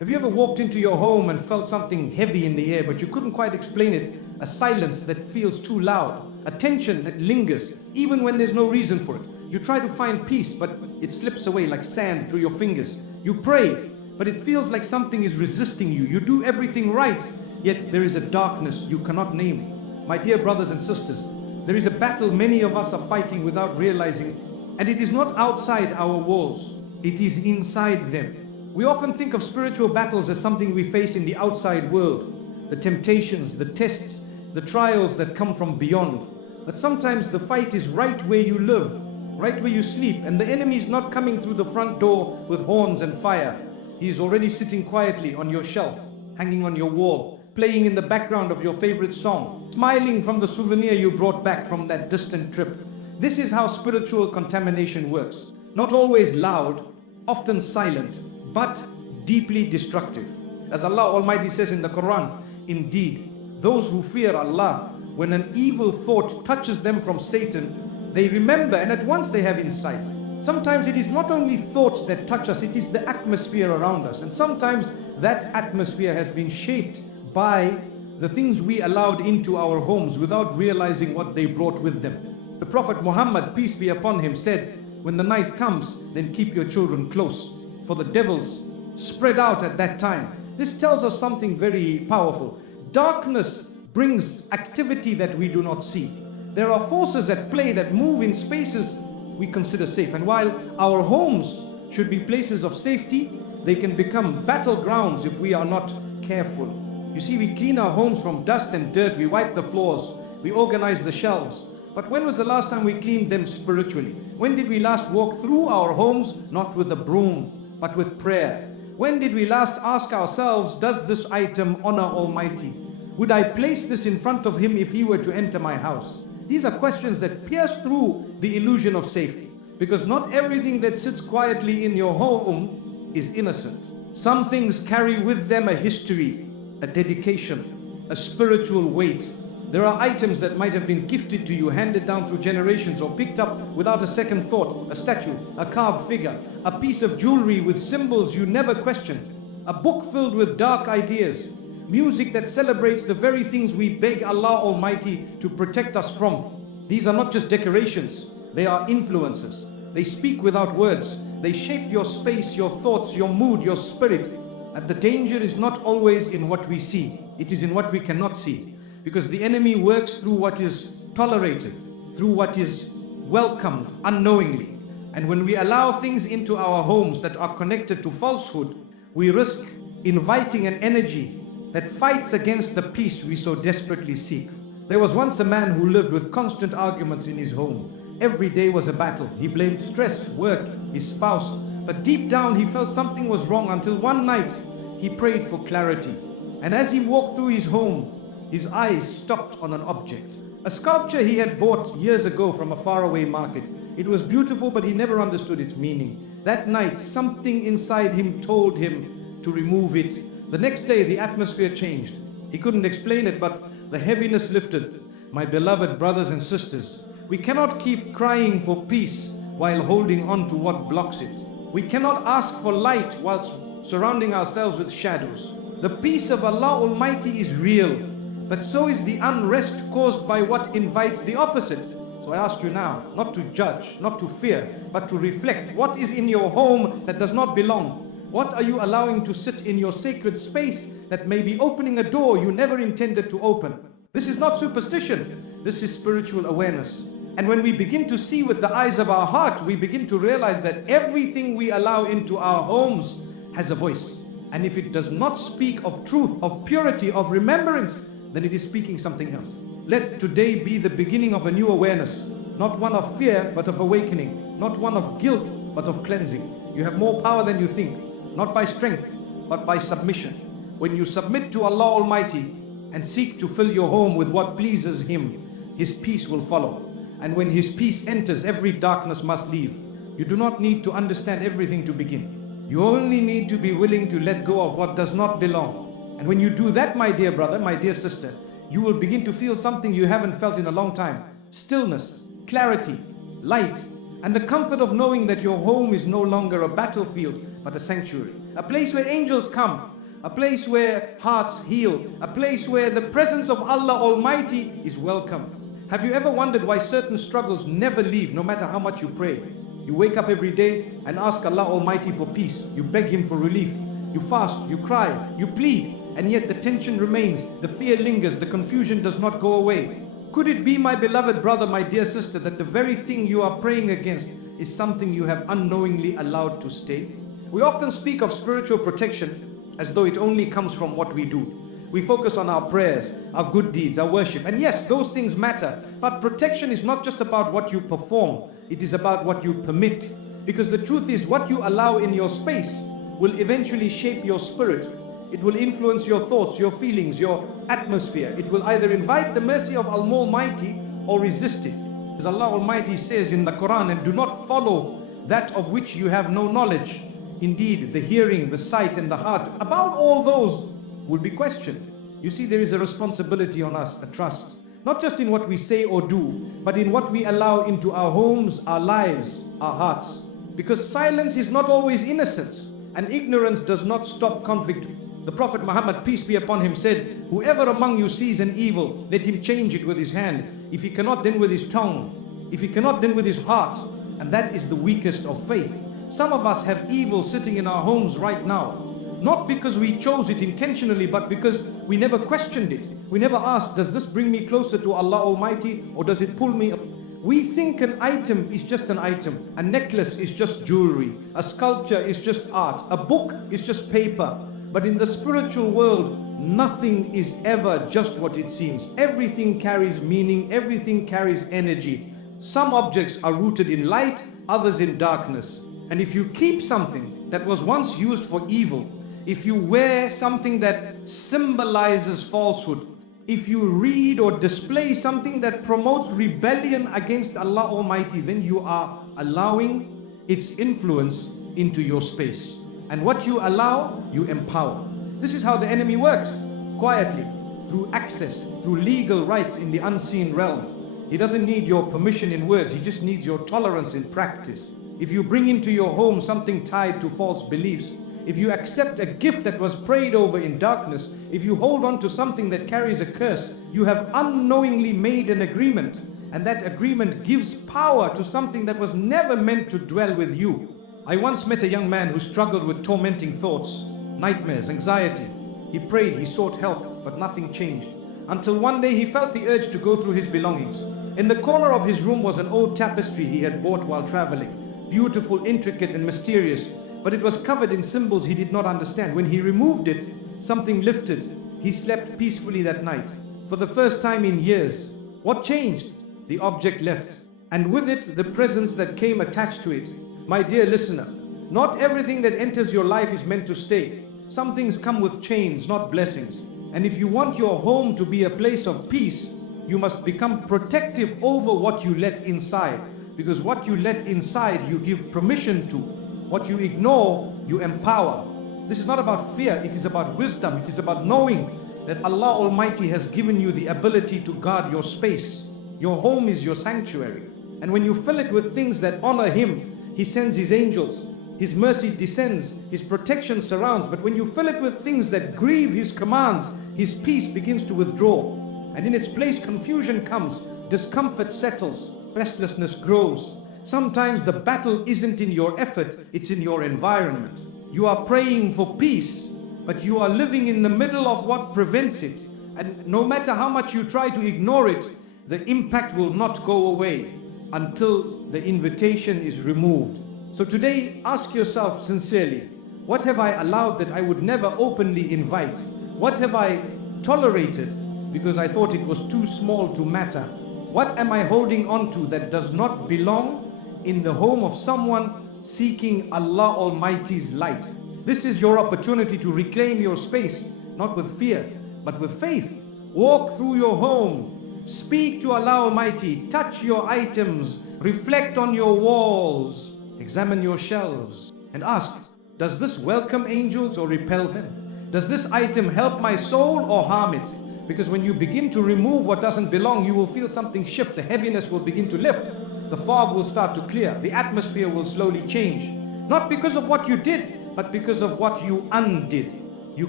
Have you ever walked into your home and felt something heavy in the air, but you couldn't quite explain it? A silence that feels too loud, a tension that lingers, even when there's no reason for it. You try to find peace, but it slips away like sand through your fingers. You pray, but it feels like something is resisting you. You do everything right, yet there is a darkness you cannot name. My dear brothers and sisters, there is a battle many of us are fighting without realizing, and it is not outside our walls, it is inside them. We often think of spiritual battles as something we face in the outside world, the temptations, the tests, the trials that come from beyond. But sometimes the fight is right where you live, right where you sleep, and the enemy is not coming through the front door with horns and fire. He is already sitting quietly on your shelf, hanging on your wall, playing in the background of your favorite song, smiling from the souvenir you brought back from that distant trip. This is how spiritual contamination works. Not always loud, often silent, but deeply destructive. As Allah Almighty says in the Quran, indeed, those who fear Allah, when an evil thought touches them from Satan, they remember and at once they have insight. Sometimes it is not only thoughts that touch us, it is the atmosphere around us. And sometimes that atmosphere has been shaped by the things we allowed into our homes without realizing what they brought with them. The Prophet Muhammad, peace be upon him, said, when the night comes, then keep your children close, for the devils spread out at that time. This tells us something very powerful. Darkness brings activity that we do not see. There are forces at play that move in spaces we consider safe. And while our homes should be places of safety, they can become battlegrounds if we are not careful. You see, we clean our homes from dust and dirt, we wipe the floors, we organize the shelves. But when was the last time we cleaned them spiritually? When did we last walk through our homes, not with a broom, but with prayer? When did we last ask ourselves, does this item honor Almighty? Would I place this in front of Him if He were to enter my house? These are questions that pierce through the illusion of safety, because not everything that sits quietly in your home is innocent. Some things carry with them a history, a dedication, a spiritual weight. There are items that might have been gifted to you, handed down through generations, or picked up without a second thought. A statue, a carved figure, a piece of jewelry with symbols you never questioned, a book filled with dark ideas, music that celebrates the very things we beg Allah Almighty to protect us from. These are not just decorations, they are influences. They speak without words. They shape your space, your thoughts, your mood, your spirit. And the danger is not always in what we see, it is in what we cannot see. Because the enemy works through what is tolerated, through what is welcomed unknowingly. And when we allow things into our homes that are connected to falsehood, we risk inviting an energy that fights against the peace we so desperately seek. There was once a man who lived with constant arguments in his home. Every day was a battle. He blamed stress, work, his spouse. But deep down he felt something was wrong until one night he prayed for clarity. And as he walked through his home, his eyes stopped on an object. A sculpture he had bought years ago from a faraway market. It was beautiful, but he never understood its meaning. That night, something inside him told him to remove it. The next day, the atmosphere changed. He couldn't explain it, but the heaviness lifted. My beloved brothers and sisters, we cannot keep crying for peace while holding on to what blocks it. We cannot ask for light whilst surrounding ourselves with shadows. The peace of Allah Almighty is real, but so is the unrest caused by what invites the opposite. So I ask you now, not to judge, not to fear, but to reflect. What is in your home that does not belong? What are you allowing to sit in your sacred space that may be opening a door you never intended to open? This is not superstition. This is spiritual awareness. And when we begin to see with the eyes of our heart, we begin to realize that everything we allow into our homes has a voice. And if it does not speak of truth, of purity, of remembrance, then it is speaking something else. Let today be the beginning of a new awareness, not one of fear, but of awakening, not one of guilt, but of cleansing. You have more power than you think, not by strength, but by submission. When you submit to Allah Almighty and seek to fill your home with what pleases Him, His peace will follow. And when His peace enters, every darkness must leave. You do not need to understand everything to begin. You only need to be willing to let go of what does not belong. And when you do that, my dear brother, my dear sister, you will begin to feel something you haven't felt in a long time. Stillness, clarity, light. and the comfort of knowing that your home is no longer a battlefield but a sanctuary, a place where angels come, a place where hearts heal, a place where the presence of Allah Almighty is welcomed. Have you ever wondered why certain struggles never leave, no matter how much you pray? You wake up every day and ask Allah Almighty for peace. You beg Him for relief. You fast, you cry, you plead, and yet the tension remains, the fear lingers, the confusion does not go away. Could it be, my beloved brother, my dear sister, that the very thing you are praying against is something you have unknowingly allowed to stay? We often speak of spiritual protection as though it only comes from what we do. We focus on our prayers, our good deeds, our worship. And yes, those things matter. But protection is not just about what you perform. It is about what you permit. Because the truth is, what you allow in your space will eventually shape your spirit. It will influence your thoughts, your feelings, your atmosphere. It will either invite the mercy of Allah Almighty or resist it. As Allah Almighty says in the Quran, and do not follow that of which you have no knowledge. Indeed, the hearing, the sight, and the heart, about all those will be questioned. You see, there is a responsibility on us, a trust, not just in what we say or do, but in what we allow into our homes, our lives, our hearts. Because silence is not always innocence, and ignorance does not stop conflict. The Prophet Muhammad, peace be upon him, said, whoever among you sees an evil, let him change it with his hand. If he cannot, then with his tongue. If he cannot, then with his heart. And that is the weakest of faith. Some of us have evil sitting in our homes right now. Not because we chose it intentionally, but because we never questioned it. We never asked, does this bring me closer to Allah Almighty, or does it pull me up? We think an item is just an item. A necklace is just jewelry. A sculpture is just art. A book is just paper. But in the spiritual world, nothing is ever just what it seems. Everything carries meaning. Everything carries energy. Some objects are rooted in light, others in darkness. And if you keep something that was once used for evil, if you wear something that symbolizes falsehood, if you read or display something that promotes rebellion against Allah Almighty, then you are allowing its influence into your space. And what you allow, you empower. This is how the enemy works, quietly, through access, through legal rights in the unseen realm. He doesn't need your permission in words, he just needs your tolerance in practice. If you bring into your home something tied to false beliefs, if you accept a gift that was prayed over in darkness, if you hold on to something that carries a curse, you have unknowingly made an agreement, and that agreement gives power to something that was never meant to dwell with you. I once met a young man who struggled with tormenting thoughts, nightmares, anxiety. He prayed, he sought help, but nothing changed. Until one day he felt the urge to go through his belongings. In the corner of his room was an old tapestry he had bought while traveling. Beautiful, intricate, and mysterious, but it was covered in symbols he did not understand. When he removed it, something lifted. He slept peacefully that night. For the first time in years. What changed? The object left, and with it, the presence that came attached to it. My dear listener, not everything that enters your life is meant to stay. Some things come with chains, not blessings. And if you want your home to be a place of peace, you must become protective over what you let inside. Because what you let inside, you give permission to. What you ignore, you empower. This is not about fear, it is about wisdom. It is about knowing that Allah Almighty has given you the ability to guard your space. Your home is your sanctuary. And when you fill it with things that honor Him, He sends His angels. His mercy descends, His protection surrounds. But when you fill it with things that grieve His commands, His peace begins to withdraw. And in its place, confusion comes, discomfort settles, restlessness grows. Sometimes the battle isn't in your effort, it's in your environment. You are praying for peace, but you are living in the middle of what prevents it. And no matter how much you try to ignore it, the impact will not go away until the invitation is removed. So today, ask yourself sincerely, what have I allowed that I would never openly invite? What have I tolerated because I thought it was too small to matter? What am I holding on to that does not belong in the home of someone seeking Allah Almighty's light? This is your opportunity to reclaim your space, not with fear, but with faith. Walk through your home, speak to Allah Almighty, touch your items, reflect on your walls, examine your shelves, and ask, does this welcome angels or repel them? Does this item help my soul or harm it? Because when you begin to remove what doesn't belong, you will feel something shift, the heaviness will begin to lift. the fog will start to clear, the atmosphere will slowly change. Not because of what you did, but because of what you undid. You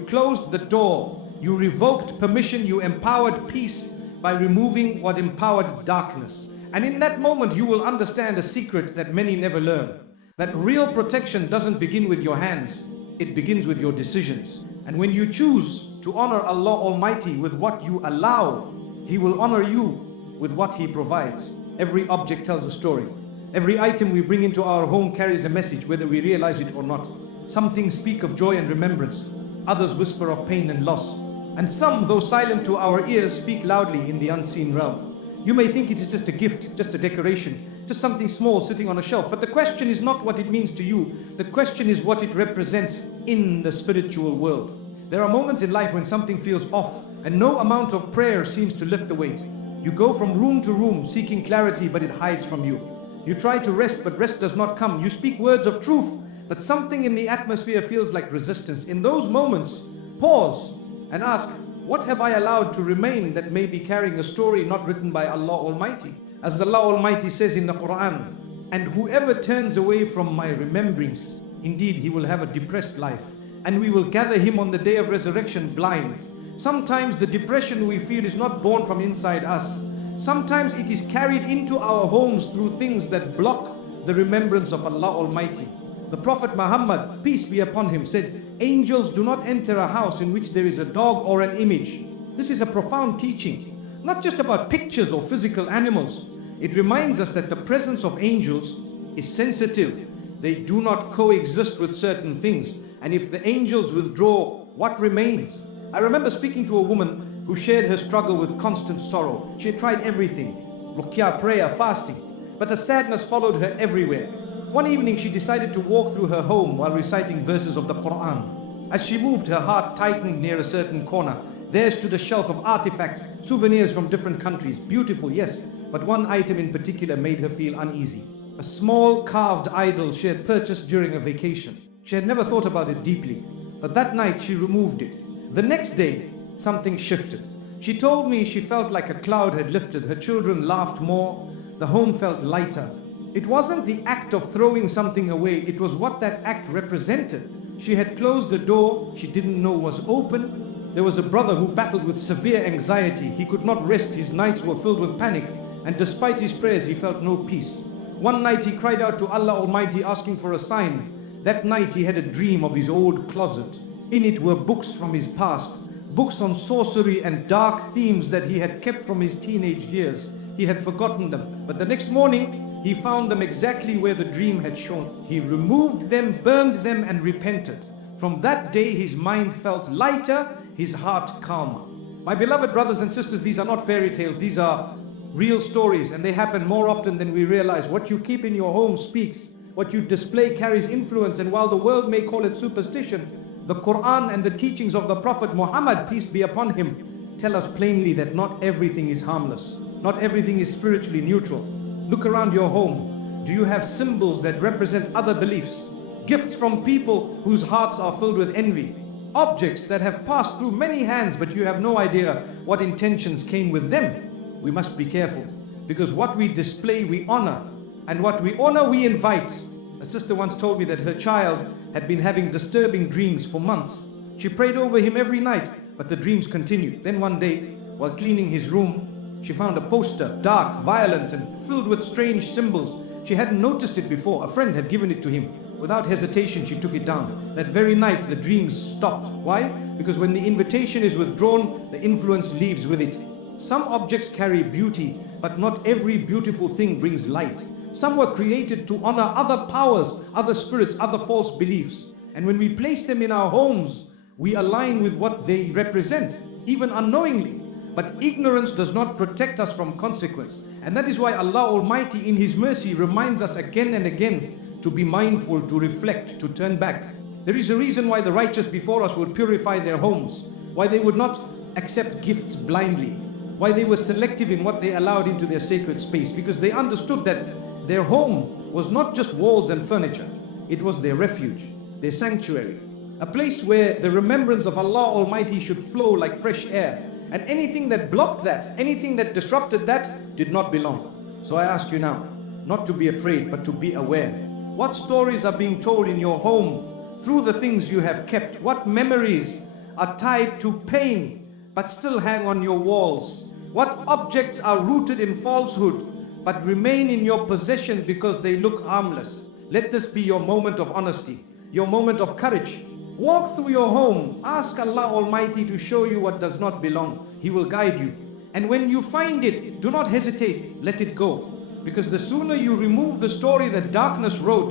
closed the door, you revoked permission, you empowered peace by removing what empowered darkness. And in that moment you will understand a secret that many never learn. That real protection doesn't begin with your hands, it begins with your decisions. And when you choose to honor Allah Almighty with what you allow, He will honor you with what He provides. Every object tells a story. Every item we bring into our home carries a message, whether we realize it or not. Some things speak of joy and remembrance, others whisper of pain and loss. And some, though silent to our ears, speak loudly in the unseen realm. You may think it is just a gift, just a decoration, just something small sitting on a shelf. But the question is not what it means to you. The question is what it represents in the spiritual world. There are moments in life when something feels off and no amount of prayer seems to lift the weight. You go from room to room seeking clarity, but it hides from you. You try to rest, but rest does not come. You speak words of truth, but something in the atmosphere feels like resistance. In those moments, pause and ask, what have I allowed to remain that may be carrying a story not written by Allah Almighty? As Allah Almighty says in the Quran, and whoever turns away from my remembrance, indeed he will have a depressed life, and we will gather him on the day of resurrection blind. Sometimes the depression we feel is not born from inside us. Sometimes it is carried into our homes through things that block the remembrance of Allah Almighty. The Prophet Muhammad, peace be upon him, said, angels do not enter a house in which there is a dog or an image. This is a profound teaching, not just about pictures or physical animals. It reminds us that the presence of angels is sensitive. They do not coexist with certain things. And if the angels withdraw, what remains? I remember speaking to a woman who shared her struggle with constant sorrow. She had tried everything, ruqyah, prayer, fasting, but the sadness followed her everywhere. One evening she decided to walk through her home while reciting verses of the Quran. As she moved, her heart tightened near a certain corner. There stood a shelf of artifacts, souvenirs from different countries. Beautiful, yes, but one item in particular made her feel uneasy. A small carved idol she had purchased during a vacation. She had never thought about it deeply, but that night she removed it. The next day, something shifted. She told me she felt like a cloud had lifted. Her children laughed more. The home felt lighter. It wasn't the act of throwing something away, it was what that act represented. She had closed a door she didn't know was open. There was a brother who battled with severe anxiety. He could not rest, his nights were filled with panic, and despite his prayers he felt no peace. One night he cried out to Allah Almighty asking for a sign. That night he had a dream of his old closet. In it were books from his past, books on sorcery and dark themes that he had kept from his teenage years. He had forgotten them, but the next morning he found them exactly where the dream had shown. He removed them, burned them, and repented. From that day his mind felt lighter, his heart calmer. My beloved brothers and sisters, these are not fairy tales, these are real stories, and they happen more often than we realize. What you keep in your home speaks. What you display carries influence, and while the world may call it superstition, the Quran and the teachings of the Prophet Muhammad, peace be upon him, tell us plainly that not everything is harmless. Not everything is spiritually neutral. Look around your home. Do you have symbols that represent other beliefs? Gifts from people whose hearts are filled with envy? Objects that have passed through many hands but you have no idea what intentions came with them? We must be careful, because what we display we honor, and what we honor we invite. A sister once told me that her child had been having disturbing dreams for months. She prayed over him every night, but the dreams continued. Then one day, while cleaning his room, she found a poster, dark, violent, and filled with strange symbols. She hadn't noticed it before. A friend had given it to him. Without hesitation, she took it down. That very night, the dreams stopped. Why? Because when the invitation is withdrawn, the influence leaves with it. Some objects carry beauty, but not every beautiful thing brings light. Some were created to honor other powers, other spirits, other false beliefs. And when we place them in our homes, we align with what they represent, even unknowingly. But ignorance does not protect us from consequence. And that is why Allah Almighty in His mercy reminds us again and again to be mindful, to reflect, to turn back. There is a reason why the righteous before us would purify their homes, why they would not accept gifts blindly, why they were selective in what they allowed into their sacred space, because they understood that their home was not just walls and furniture, it was their refuge, their sanctuary, a place where the remembrance of Allah Almighty should flow like fresh air. And anything that blocked that, anything that disrupted that, did not belong. So I ask you now, not to be afraid, but to be aware. What stories are being told in your home through the things you have kept? What memories are tied to pain but still hang on your walls? What objects are rooted in falsehood but remain in your possession because they look harmless? Let this be your moment of honesty, your moment of courage. Walk through your home, ask Allah Almighty to show you what does not belong. He will guide you. And when you find it, do not hesitate, let it go. Because the sooner you remove the story that darkness wrote,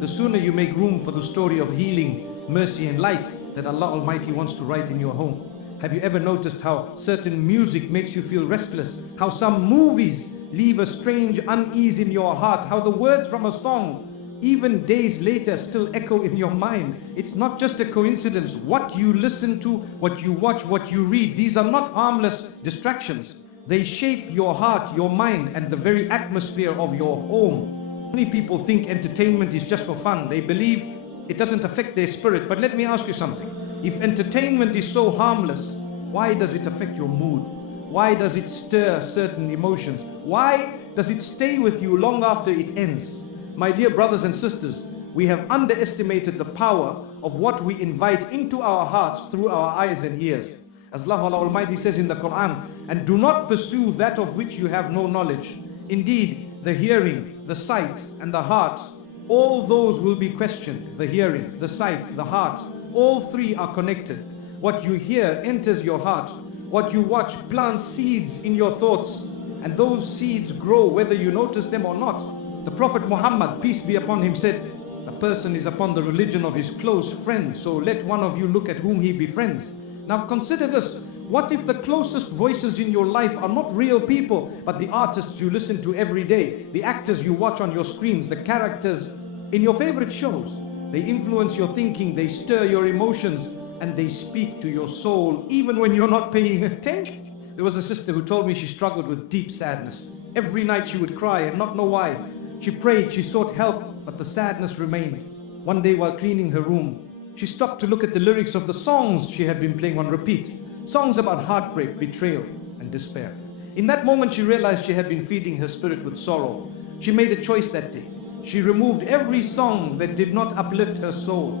the sooner you make room for the story of healing, mercy and light that Allah Almighty wants to write in your home. Have you ever noticed how certain music makes you feel restless? How some movies leave a strange unease in your heart? How the words from a song, even days later, still echo in your mind? It's not just a coincidence. What you listen to, what you watch, what you read, these are not harmless distractions. They shape your heart, your mind, and the very atmosphere of your home. Many people think entertainment is just for fun. They believe it doesn't affect their spirit. But let me ask you something. If entertainment is so harmless, why does it affect your mood? Why does it stir certain emotions? Why does it stay with you long after it ends? My dear brothers and sisters, we have underestimated the power of what we invite into our hearts through our eyes and ears. As Allah Almighty says in the Quran, and do not pursue that of which you have no knowledge. Indeed, the hearing, the sight, and the heart, all those will be questioned. The hearing, the sight, the heart, all three are connected. What you hear enters your heart. What you watch plants seeds in your thoughts, and those seeds grow whether you notice them or not. The Prophet Muhammad, peace be upon him, said, a person is upon the religion of his close friend, so let one of you look at whom he befriends. Now consider this. What if the closest voices in your life are not real people, but the artists you listen to every day, the actors you watch on your screens, the characters in your favorite shows? They influence your thinking, they stir your emotions, and they speak to your soul even when you're not paying attention. There was a sister who told me she struggled with deep sadness. Every night she would cry and not know why. She prayed, she sought help, but the sadness remained. One day while cleaning her room, she stopped to look at the lyrics of the songs she had been playing on repeat. Songs about heartbreak, betrayal, and despair. In that moment she realized she had been feeding her spirit with sorrow. She made a choice that day. She removed every song that did not uplift her soul.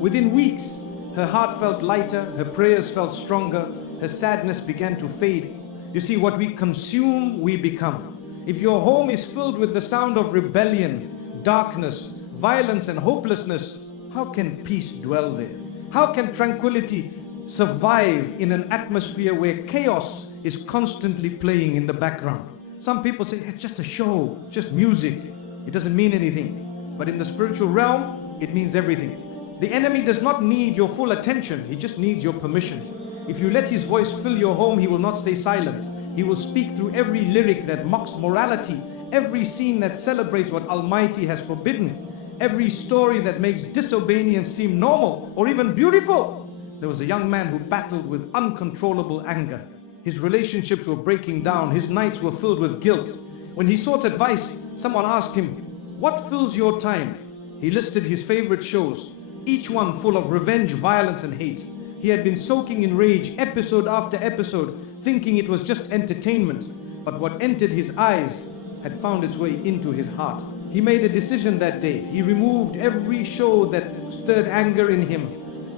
Within weeks, her heart felt lighter, her prayers felt stronger, her sadness began to fade. You see, what we consume, we become. If your home is filled with the sound of rebellion, darkness, violence, and hopelessness, how can peace dwell there? How can tranquility survive in an atmosphere where chaos is constantly playing in the background? Some people say, it's just a show, it's just music. It doesn't mean anything. But in the spiritual realm, it means everything. The enemy does not need your full attention. He just needs your permission. If you let his voice fill your home, he will not stay silent. He will speak through every lyric that mocks morality, every scene that celebrates what Almighty has forbidden, every story that makes disobedience seem normal or even beautiful. There was a young man who battled with uncontrollable anger. His relationships were breaking down. His nights were filled with guilt. When he sought advice, someone asked him, "What fills your time?" He listed his favorite shows, each one full of revenge, violence, and hate. He had been soaking in rage episode after episode, thinking it was just entertainment. But what entered his eyes had found its way into his heart. He made a decision that day. He removed every show that stirred anger in him.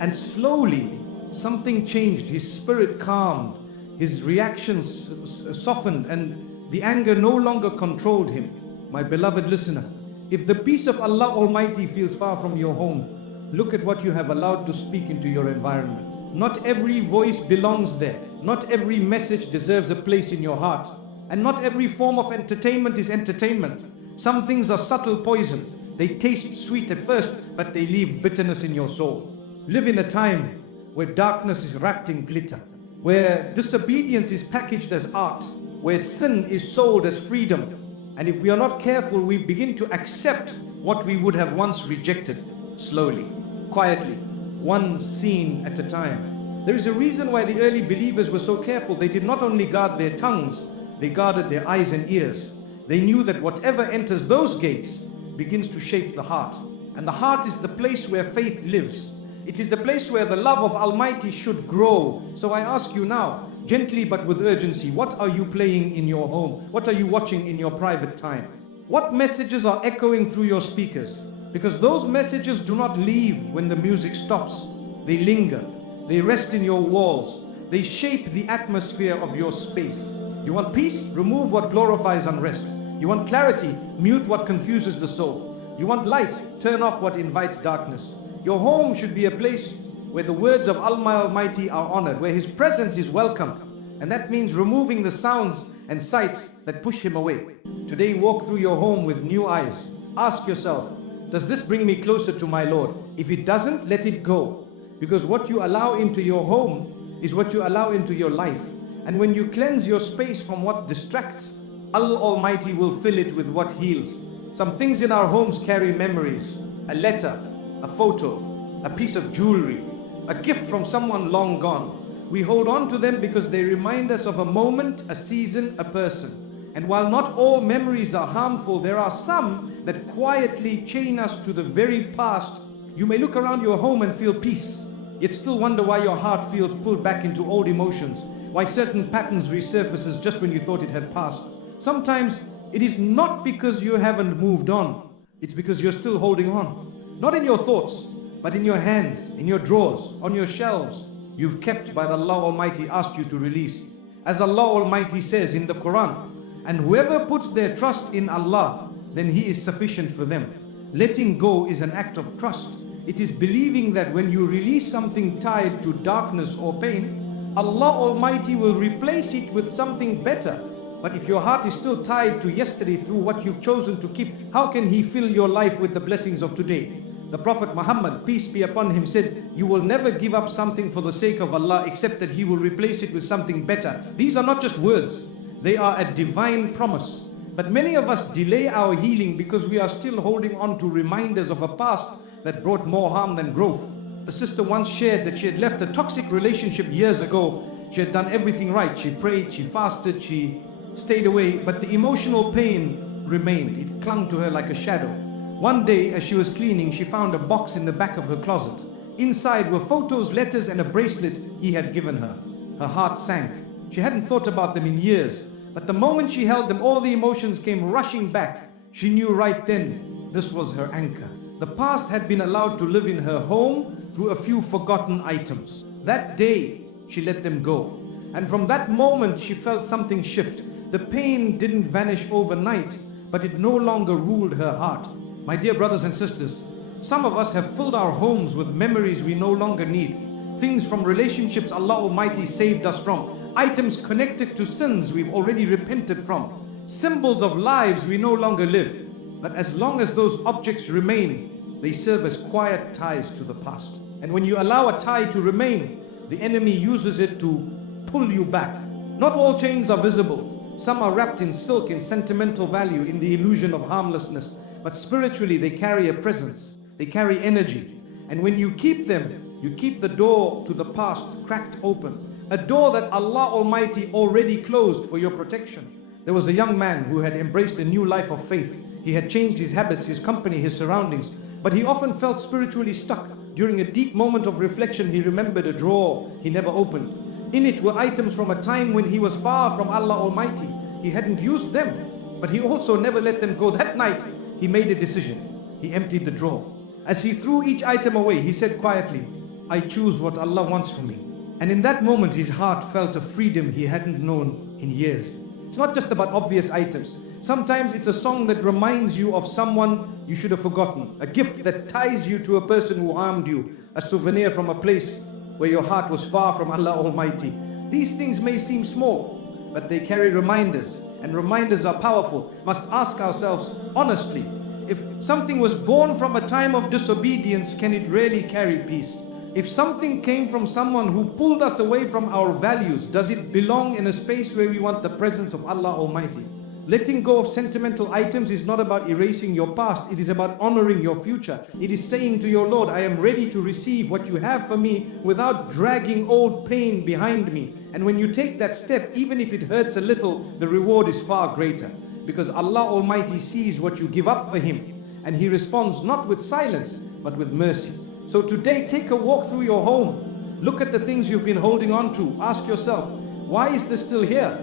And slowly, something changed. His spirit calmed. His reactions softened, and the anger no longer controlled him. My beloved listener, if the peace of Allah Almighty feels far from your home, look at what you have allowed to speak into your environment. Not every voice belongs there. Not every message deserves a place in your heart. And not every form of entertainment is entertainment. Some things are subtle poison. They taste sweet at first, but they leave bitterness in your soul. Live in a time where darkness is wrapped in glitter, where disobedience is packaged as art, where sin is sold as freedom. And if we are not careful, we begin to accept what we would have once rejected, slowly, quietly, one scene at a time. There is a reason why the early believers were so careful. They did not only guard their tongues, they guarded their eyes and ears. They knew that whatever enters those gates begins to shape the heart. And the heart is the place where faith lives. It is the place where the love of Almighty should grow. So I ask you now, gently but with urgency, what are you playing in your home? What are you watching in your private time? What messages are echoing through your speakers? Because those messages do not leave when the music stops. They linger. They rest in your walls. They shape the atmosphere of your space. You want peace? Remove what glorifies unrest. You want clarity? Mute what confuses the soul. You want light? Turn off what invites darkness. Your home should be a place where the words of Allah Almighty are honored, where His presence is welcomed. And that means removing the sounds and sights that push Him away. Today, walk through your home with new eyes. Ask yourself, does this bring me closer to my Lord? If it doesn't, let it go. Because what you allow into your home is what you allow into your life. And when you cleanse your space from what distracts, Allah Almighty will fill it with what heals. Some things in our homes carry memories. A letter, a photo, a piece of jewelry, a gift from someone long gone. We hold on to them because they remind us of a moment, a season, a person. And while not all memories are harmful, there are some that quietly chain us to the very past. You may look around your home and feel peace, yet still wonder why your heart feels pulled back into old emotions, why certain patterns resurfaces just when you thought it had passed. Sometimes it is not because you haven't moved on, it's because you're still holding on. Not in your thoughts, but in your hands, in your drawers, on your shelves. You've kept by the Allah Almighty asked you to release. As Allah Almighty says in the Quran, and whoever puts their trust in Allah, then He is sufficient for them. Letting go is an act of trust. It is believing that when you release something tied to darkness or pain, Allah Almighty will replace it with something better. But if your heart is still tied to yesterday through what you've chosen to keep, how can He fill your life with the blessings of today? The Prophet Muhammad, peace be upon him, said, you will never give up something for the sake of Allah except that He will replace it with something better. These are not just words, they are a divine promise. But many of us delay our healing because we are still holding on to reminders of a past that brought more harm than growth. A sister once shared that she had left a toxic relationship years ago. She had done everything right. She prayed, she fasted, she stayed away, but the emotional pain remained. It clung to her like a shadow. One day, as she was cleaning, she found a box in the back of her closet. Inside were photos, letters, and a bracelet he had given her. Her heart sank. She hadn't thought about them in years, but the moment she held them, all the emotions came rushing back. She knew right then this was her anchor. The past had been allowed to live in her home through a few forgotten items. That day, she let them go. And from that moment, she felt something shift. The pain didn't vanish overnight, but it no longer ruled her heart. My dear brothers and sisters, some of us have filled our homes with memories we no longer need. Things from relationships Allah Almighty saved us from. Items connected to sins we've already repented from. Symbols of lives we no longer live. But as long as those objects remain, they serve as quiet ties to the past. And when you allow a tie to remain, the enemy uses it to pull you back. Not all chains are visible. Some are wrapped in silk and sentimental value, in the illusion of harmlessness. But spiritually they carry a presence. They carry energy. And when you keep them, you keep the door to the past cracked open. A door that Allah Almighty already closed for your protection. There was a young man who had embraced a new life of faith. He had changed his habits, his company, his surroundings. But he often felt spiritually stuck. During a deep moment of reflection, he remembered a drawer he never opened. In it were items from a time when he was far from Allah Almighty. He hadn't used them, but he also never let them go. That night, he made a decision. He emptied the drawer. As he threw each item away, he said quietly, I choose what Allah wants for me. And in that moment, his heart felt a freedom he hadn't known in years. It's not just about obvious items. Sometimes it's a song that reminds you of someone you should have forgotten. A gift that ties you to a person who harmed you. A souvenir from a place where your heart was far from Allah Almighty. These things may seem small, but they carry reminders. And reminders are powerful. Must ask ourselves honestly, if something was born from a time of disobedience, can it really carry peace? If something came from someone who pulled us away from our values, does it belong in a space where we want the presence of Allah Almighty? Letting go of sentimental items is not about erasing your past. It is about honoring your future. It is saying to your Lord, I am ready to receive what you have for me without dragging old pain behind me. And when you take that step, even if it hurts a little, the reward is far greater. Because Allah Almighty sees what you give up for Him. And He responds not with silence, but with mercy. So today, take a walk through your home. Look at the things you've been holding on to. Ask yourself, why is this still here?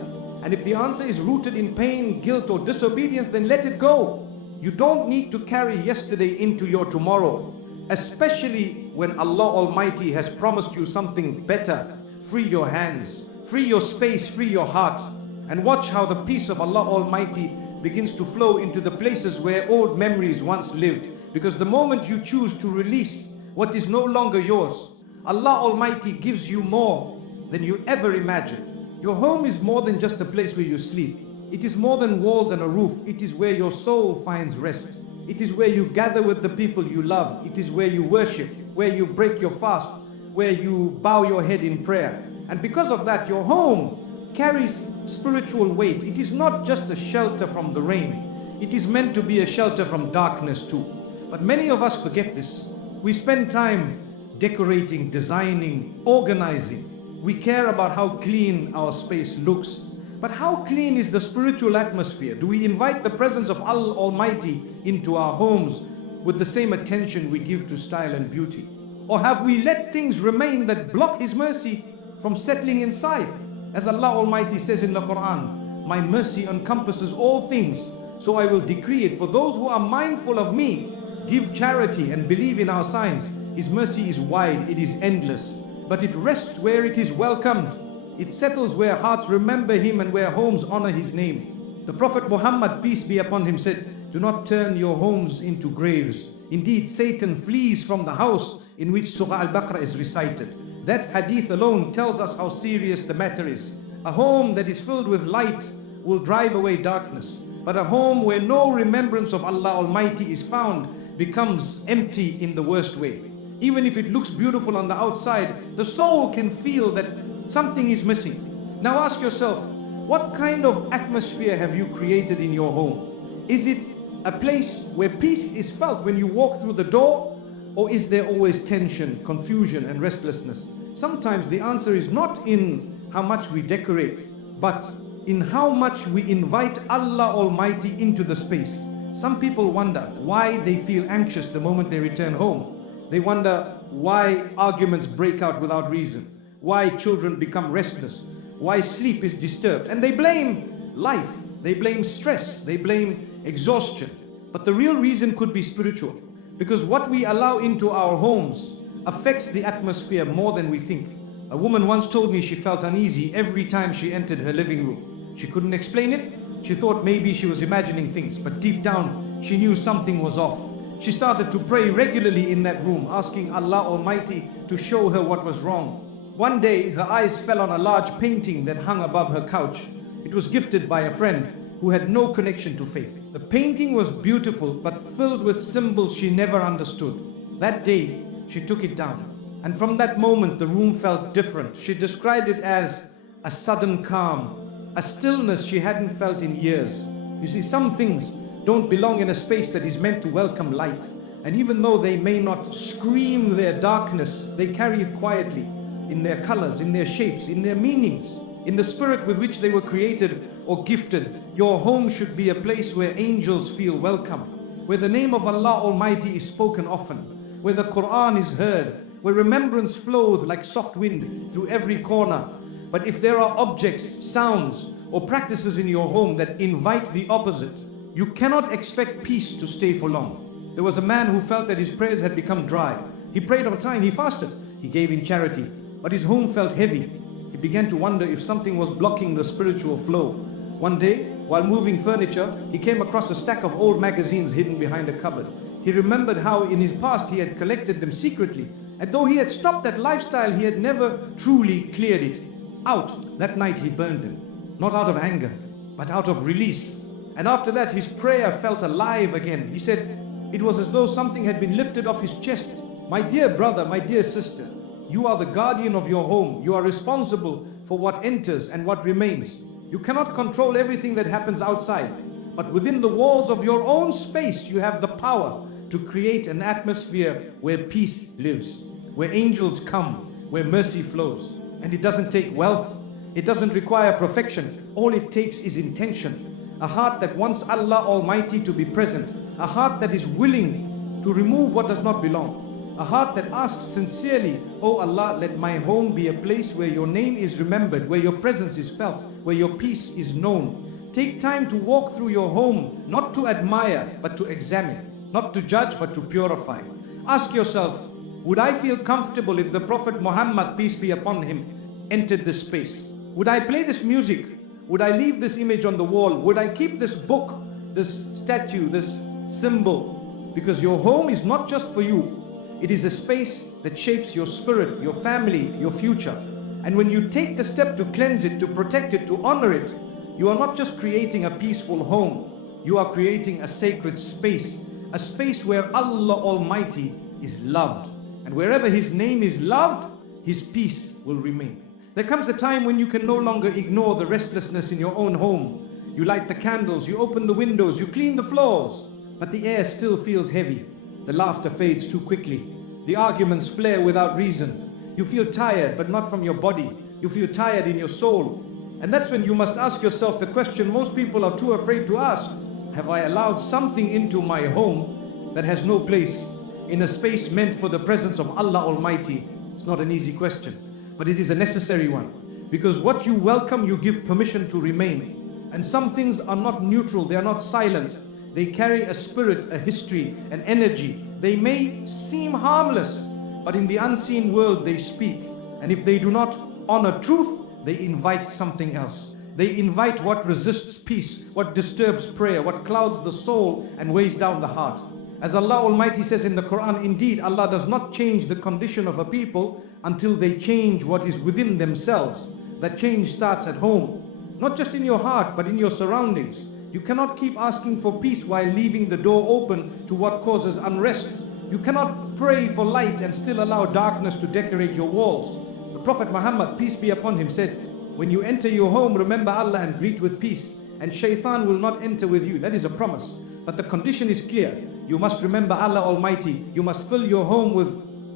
And if the answer is rooted in pain, guilt, or disobedience, then let it go. You don't need to carry yesterday into your tomorrow, especially when Allah Almighty has promised you something better. Free your hands, free your space, free your heart, and watch how the peace of Allah Almighty begins to flow into the places where old memories once lived. Because the moment you choose to release what is no longer yours, Allah Almighty gives you more than you ever imagined. Your home is more than just a place where you sleep. It is more than walls and a roof. It is where your soul finds rest. It is where you gather with the people you love. It is where you worship, where you break your fast, where you bow your head in prayer. And because of that, your home carries spiritual weight. It is not just a shelter from the rain. It is meant to be a shelter from darkness too. But many of us forget this. We spend time decorating, designing, organizing. We care about how clean our space looks. But how clean is the spiritual atmosphere? Do we invite the presence of Allah Almighty into our homes with the same attention we give to style and beauty? Or have we let things remain that block His mercy from settling inside? As Allah Almighty says in the Quran, my mercy encompasses all things, so I will decree it. For those who are mindful of me, give charity and believe in our signs. His mercy is wide, it is endless, but it rests where it is welcomed. It settles where hearts remember Him and where homes honor His name. The Prophet Muhammad, peace be upon him, said, do not turn your homes into graves. Indeed, Satan flees from the house in which Surah Al-Baqarah is recited. That hadith alone tells us how serious the matter is. A home that is filled with light will drive away darkness. But a home where no remembrance of Allah Almighty is found becomes empty in the worst way. Even if it looks beautiful on the outside, the soul can feel that something is missing. Now ask yourself, what kind of atmosphere have you created in your home? Is it a place where peace is felt when you walk through the door? Or is there always tension, confusion, and restlessness? Sometimes the answer is not in how much we decorate, but in how much we invite Allah Almighty into the space. Some people wonder why they feel anxious the moment they return home. They wonder why arguments break out without reason, why children become restless, why sleep is disturbed. And they blame life, they blame stress, they blame exhaustion. But the real reason could be spiritual, because what we allow into our homes affects the atmosphere more than we think. A woman once told me she felt uneasy every time she entered her living room. She couldn't explain it. She thought maybe she was imagining things, but deep down she knew something was off. She started to pray regularly in that room, asking Allah Almighty to show her what was wrong. One day her eyes fell on a large painting that hung above her couch. It was gifted by a friend who had no connection to faith. The painting was beautiful but filled with symbols she never understood. That day she took it down, and from that moment the room felt different. She described it as a sudden calm, a stillness she hadn't felt in years. You see, some things don't belong in a space that is meant to welcome light. And even though they may not scream their darkness, they carry it quietly in their colors, in their shapes, in their meanings, in the spirit with which they were created or gifted. Your home should be a place where angels feel welcome, where the name of Allah Almighty is spoken often, where the Quran is heard, where remembrance flows like soft wind through every corner. But if there are objects, sounds, or practices in your home that invite the opposite, you cannot expect peace to stay for long. There was a man who felt that his prayers had become dry. He prayed on time, he fasted, he gave in charity, but his home felt heavy. He began to wonder if something was blocking the spiritual flow. One day, while moving furniture, he came across a stack of old magazines hidden behind a cupboard. He remembered how in his past he had collected them secretly, and though he had stopped that lifestyle, he had never truly cleared it out. That night he burned them, not out of anger, but out of release. And after that, his prayer felt alive again. He said, it was as though something had been lifted off his chest. My dear brother, my dear sister, you are the guardian of your home. You are responsible for what enters and what remains. You cannot control everything that happens outside, but within the walls of your own space, you have the power to create an atmosphere where peace lives, where angels come, where mercy flows. And it doesn't take wealth. It doesn't require perfection. All it takes is intention. A heart that wants Allah Almighty to be present. A heart that is willing to remove what does not belong. A heart that asks sincerely, "Oh Allah, let my home be a place where your name is remembered, where your presence is felt, where your peace is known." Take time to walk through your home, not to admire, but to examine, not to judge, but to purify. Ask yourself, would I feel comfortable if the Prophet Muhammad, peace be upon him, entered this space? Would I play this music? Would I leave this image on the wall? Would I keep this book, this statue, this symbol? Because your home is not just for you. It is a space that shapes your spirit, your family, your future. And when you take the step to cleanse it, to protect it, to honor it, you are not just creating a peaceful home. You are creating a sacred space, a space where Allah Almighty is loved. And wherever His name is loved, His peace will remain. There comes a time when you can no longer ignore the restlessness in your own home. You light the candles, you open the windows, you clean the floors, but the air still feels heavy. The laughter fades too quickly. The arguments flare without reason. You feel tired, but not from your body. You feel tired in your soul. And that's when you must ask yourself the question most people are too afraid to ask. Have I allowed something into my home that has no place in a space meant for the presence of Allah Almighty? It's not an easy question, but it is a necessary one. Because what you welcome, you give permission to remain. And some things are not neutral, they are not silent. They carry a spirit, a history, an energy. They may seem harmless, but in the unseen world they speak. And if they do not honor truth, they invite something else. They invite what resists peace, what disturbs prayer, what clouds the soul and weighs down the heart. As Allah Almighty says in the Quran, indeed Allah does not change the condition of a people until they change what is within themselves. That change starts at home, not just in your heart, but in your surroundings. You cannot keep asking for peace while leaving the door open to what causes unrest. You cannot pray for light and still allow darkness to decorate your walls. The Prophet Muhammad, peace be upon him, said, when you enter your home, remember Allah and greet with peace, and shaitan will not enter with you. That is a promise. But the condition is clear. You must remember Allah Almighty. You must fill your home with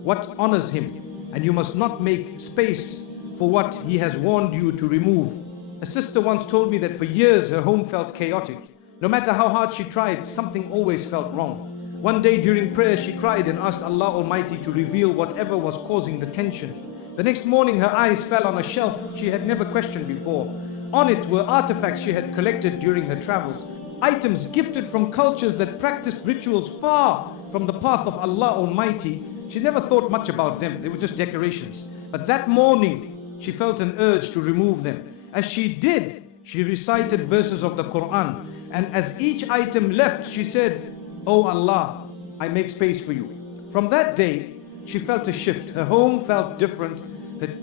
what honors Him, and you must not make space for what He has warned you to remove. A sister once told me that for years her home felt chaotic. No matter how hard she tried, something always felt wrong. One day during prayer she cried and asked Allah Almighty to reveal whatever was causing the tension. The next morning her eyes fell on a shelf she had never questioned before. On it were artifacts she had collected during her travels. Items gifted from cultures that practiced rituals far from the path of Allah Almighty. She never thought much about them, they were just decorations. But that morning she felt an urge to remove them. As she did, she recited verses of the Quran. And as each item left, she said, "Oh Allah, I make space for you." From that day, she felt a shift. Her home felt different.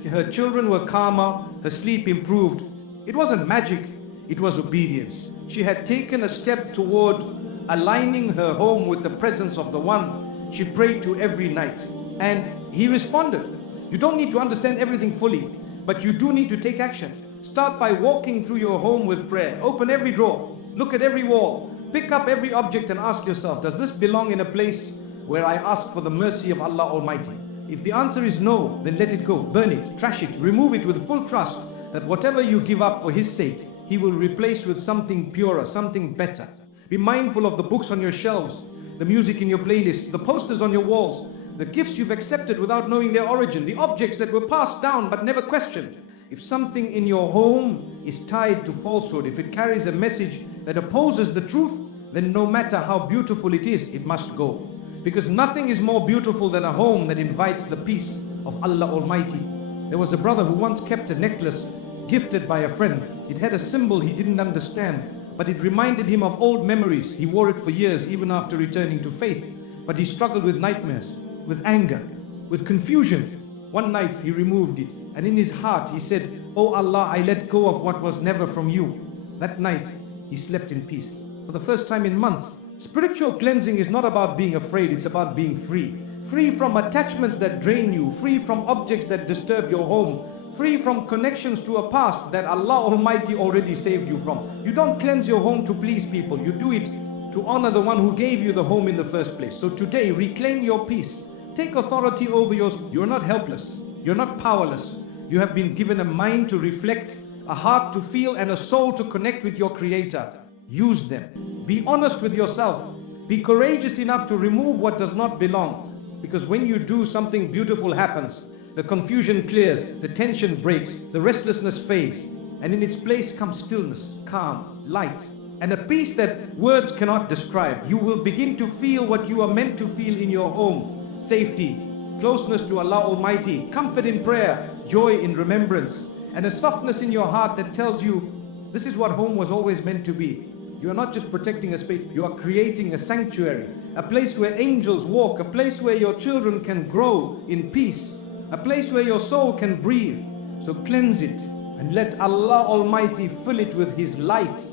Her children were calmer. Her sleep improved. It wasn't magic, it was obedience. She had taken a step toward aligning her home with the presence of the one she prayed to every night. And He responded. You don't need to understand everything fully, but you do need to take action. Start by walking through your home with prayer. Open every drawer. Look at every wall. Pick up every object and ask yourself, does this belong in a place where I ask for the mercy of Allah Almighty? If the answer is no, then let it go. Burn it, trash it, remove it with full trust that whatever you give up for His sake, He will replace with something purer, something better. Be mindful of the books on your shelves, the music in your playlists, the posters on your walls, the gifts you've accepted without knowing their origin, the objects that were passed down but never questioned. If something in your home is tied to falsehood, if it carries a message that opposes the truth, then no matter how beautiful it is, it must go. Because nothing is more beautiful than a home that invites the peace of Allah Almighty. There was a brother who once kept a necklace gifted by a friend. It had a symbol he didn't understand, but it reminded him of old memories. He wore it for years, even after returning to faith. But he struggled with nightmares, with anger, with confusion. One night he removed it, and in his heart he said, "Oh Allah, I let go of what was never from you." That night he slept in peace. For the first time in months. Spiritual cleansing is not about being afraid, it's about being free. Free from attachments that drain you, free from objects that disturb your home, free from connections to a past that Allah Almighty already saved you from. You don't cleanse your home to please people, you do it to honor the one who gave you the home in the first place. So today, reclaim your peace. Take authority over yours. You're not helpless. You're not powerless. You have been given a mind to reflect, a heart to feel, and a soul to connect with your Creator. Use them. Be honest with yourself. Be courageous enough to remove what does not belong. Because when you do, something beautiful happens. The confusion clears, the tension breaks, the restlessness fades, and in its place comes stillness, calm, light, and a peace that words cannot describe. You will begin to feel what you are meant to feel in your home: safety, closeness to Allah Almighty, comfort in prayer, joy in remembrance, and a softness in your heart that tells you this is what home was always meant to be. You are not just protecting a space, you are creating a sanctuary, a place where angels walk, a place where your children can grow in peace, a place where your soul can breathe. So cleanse it and let Allah Almighty fill it with His light